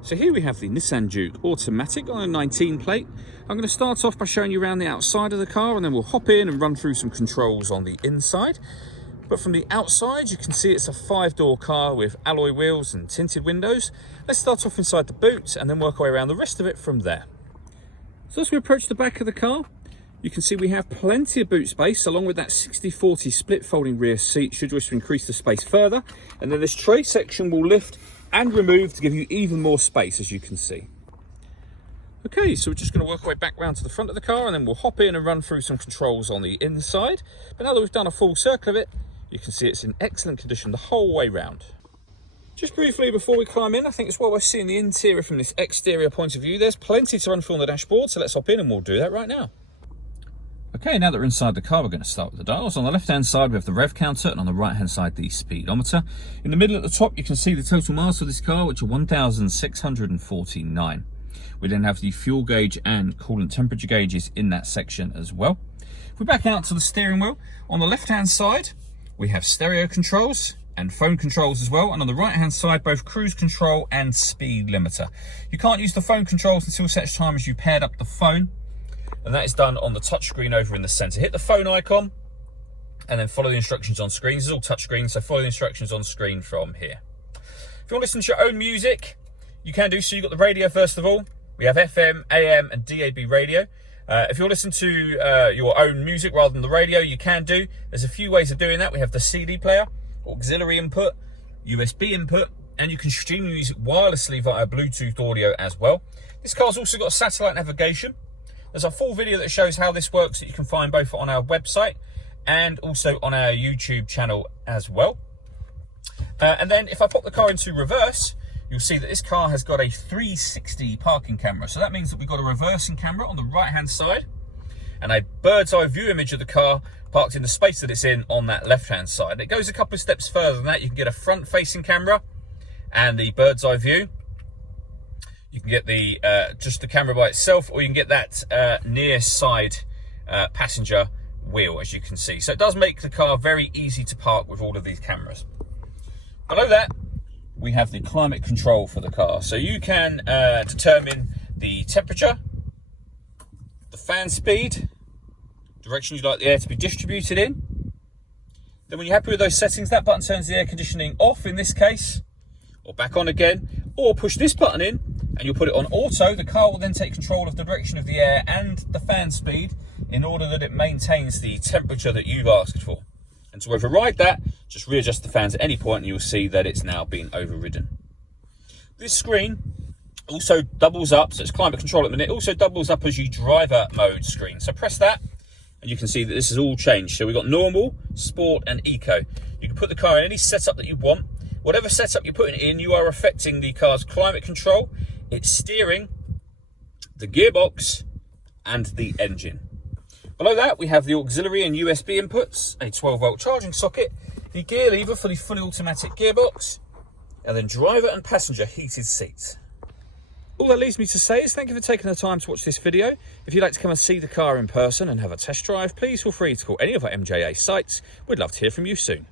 So here we have the Nissan Juke automatic on a 19 plate. I'm going to start off by showing you around the outside of the car, and then we'll hop in and run through some controls on the inside. But from the outside, you can see it's a 5-door car with alloy wheels and tinted windows. Let's start off inside the boot and then work our way around the rest of it from there. So as we approach the back of the car, you can see we have plenty of boot space, along with that 60/40 split folding rear seat should you wish to increase the space further. And then this tray section will lift and remove to give you even more space, as you can see. Okay, so we're just going to work our way back round to the front of the car, and then we'll hop in and run through some controls on the inside. But now that we've done a full circle of it, you can see it's in excellent condition the whole way round. Just briefly before we climb in, I think it's while we're seeing the interior from this exterior point of view, there's plenty to run through on the dashboard, so let's hop in and we'll do that right now. Okay, now that we're inside the car, we're going to start with the dials. On the left-hand side, we have the rev counter, and on the right-hand side, the speedometer. In the middle at the top, you can see the total miles for this car, which are 1,649. We then have the fuel gauge and coolant temperature gauges in that section as well. If we back out to the steering wheel, on the left-hand side, we have stereo controls and phone controls as well. And on the right-hand side, both cruise control and speed limiter. You can't use the phone controls until such time as you paired up the phone. And that is done on the touchscreen over in the center. Hit the phone icon and then follow the instructions on screen. This is all touchscreen, so follow the instructions on screen from here. If you want to listen to your own music, you can do so. You've got the radio first of all. We have FM, AM and DAB radio. If you want to listen to your own music rather than the radio, you can do. There's a few ways of doing that. We have the CD player, auxiliary input, USB input, and you can stream music wirelessly via Bluetooth audio as well. This car's also got satellite navigation. There's a full video that shows how this works that you can find both on our website and also on our YouTube channel as well. And then if I pop the car into reverse, you'll see that this car has got a 360 parking camera. So that means that we've got a reversing camera on the right-hand side and a bird's eye view image of the car parked in the space that it's in on that left-hand side. And it goes a couple of steps further than that. You can get a front-facing camera and the bird's eye view. You can get the just the camera by itself, or you can get that near side passenger wheel, as you can see. So it does make the car very easy to park with all of these cameras. Below that, we have the climate control for the car. So you can determine the temperature, the fan speed, direction you'd like the air to be distributed in. Then when you're happy with those settings, that button turns the air conditioning off in this case, or back on again, or push this button in and you'll put it on auto. The car will then take control of the direction of the air and the fan speed in order that it maintains the temperature that you've asked for. And to override that, just readjust the fans at any point and you'll see that it's now been overridden. This screen also doubles up, so it's climate control at the minute, also doubles up as your driver mode screen. So press that and you can see that this is all changed. So we've got normal, sport and eco. You can put the car in any setup that you want. Whatever setup you're putting in, you are affecting the car's climate control, its steering, the gearbox and the engine. Below that, we have the auxiliary and USB inputs, a 12-volt charging socket, the gear lever for the fully automatic gearbox, and then driver and passenger heated seats. All that leaves me to say is thank you for taking the time to watch this video. If you'd like to come and see the car in person and have a test drive, please feel free to call any of our MJA sites. We'd love to hear from you soon.